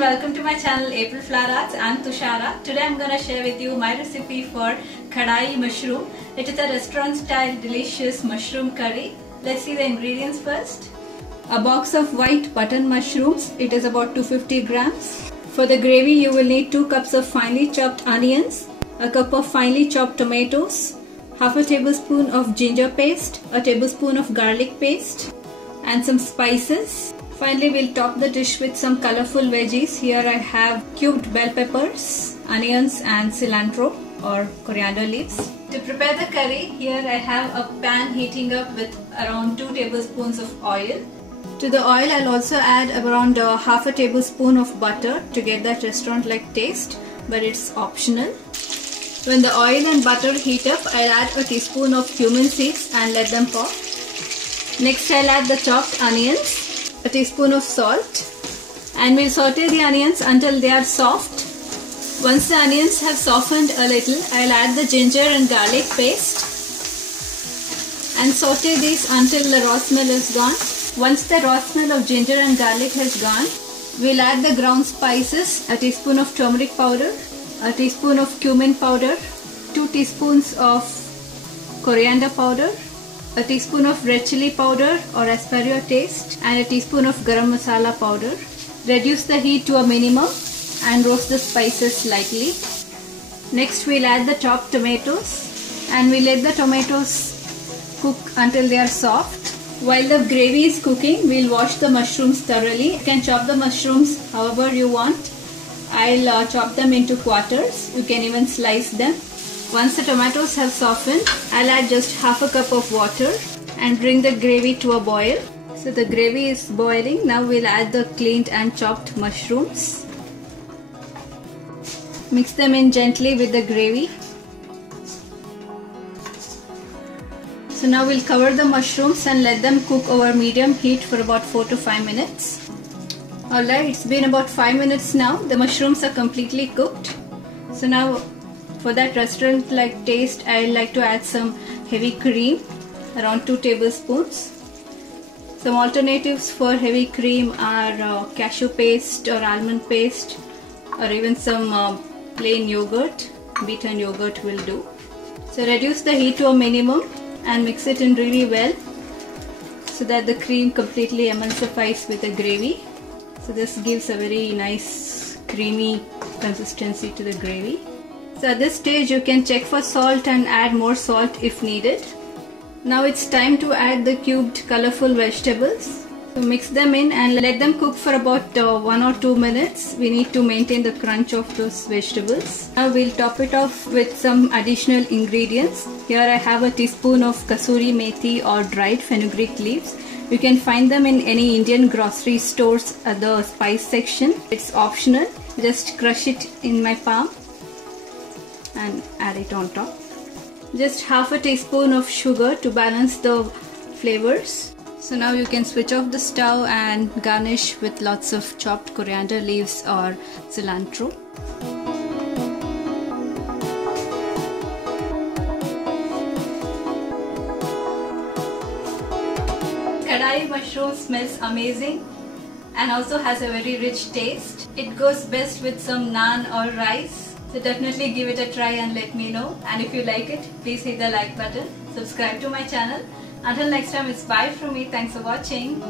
and welcome to my channel April Flower Arts. I'm Tushara. Today I'm gonna share with you my recipe for kadai mushroom. It is a restaurant style delicious mushroom curry. Let's see the ingredients first. A box of white button mushrooms. It is about 250 grams. For the gravy you will need 2 cups of finely chopped onions, a cup of finely chopped tomatoes, half a tablespoon of ginger paste, a tablespoon of garlic paste, and some spices. Finally, we'll top the dish with some colorful veggies. Here I have cubed bell peppers, onions and cilantro or coriander leaves. To prepare the curry, here I have a pan heating up with around 2 tablespoons of oil. To the oil, I'll also add around half a tablespoon of butter to get that restaurant-like taste, but it's optional. When the oil and butter heat up, I'll add a teaspoon of cumin seeds and let them pop. Next, I'll add the chopped onions, a teaspoon of salt, and we'll saute the onions until they are soft. Once the onions have softened a little, I'll add the ginger and garlic paste and saute these until the raw smell is gone. Once the raw smell of ginger and garlic has gone, we'll add the ground spices, a teaspoon of turmeric powder, a teaspoon of cumin powder, 2 teaspoons of coriander powder, a teaspoon of red chili powder or as per your taste, and a teaspoon of garam masala powder. Reduce the heat to a minimum and roast the spices slightly. Next we'll add the chopped tomatoes and we'll let the tomatoes cook until they are soft. While the gravy is cooking, we'll wash the mushrooms thoroughly. You can chop the mushrooms however you want. I'll chop them into quarters. You can even slice them. Once the tomatoes have softened, I'll add just half a cup of water and bring the gravy to a boil. So the gravy is boiling. Now we'll add the cleaned and chopped mushrooms. Mix them in gently with the gravy. So now we'll cover the mushrooms and let them cook over medium heat for about 4 to 5 minutes. Alright, it's been about 5 minutes now. The mushrooms are completely cooked. So now for that restaurant-like taste, I like to add some heavy cream, around 2 tablespoons. Some alternatives for heavy cream are cashew paste or almond paste, or even some plain yogurt. Beaten yogurt will do. So reduce the heat to a minimum and mix it in really well so that the cream completely emulsifies with the gravy. So this gives a very nice creamy consistency to the gravy. So at this stage you can check for salt and add more salt if needed. Now it's time to add the cubed colorful vegetables. So mix them in and let them cook for about 1 or 2 minutes. We need to maintain the crunch of those vegetables. Now we'll top it off with some additional ingredients. Here I have a teaspoon of kasuri methi or dried fenugreek leaves. You can find them in any Indian grocery stores at the spice section. It's optional. Just crush it in my palm and add it on top. Just half a teaspoon of sugar to balance the flavors. So now you can switch off the stove and garnish with lots of chopped coriander leaves or cilantro. Kadai mushroom smells amazing and also has a very rich taste. It goes best with some naan or rice. So definitely give it a try and let me know. And if you like it, please hit the like button. Subscribe to my channel. Until next time, it's bye from me. Thanks for watching.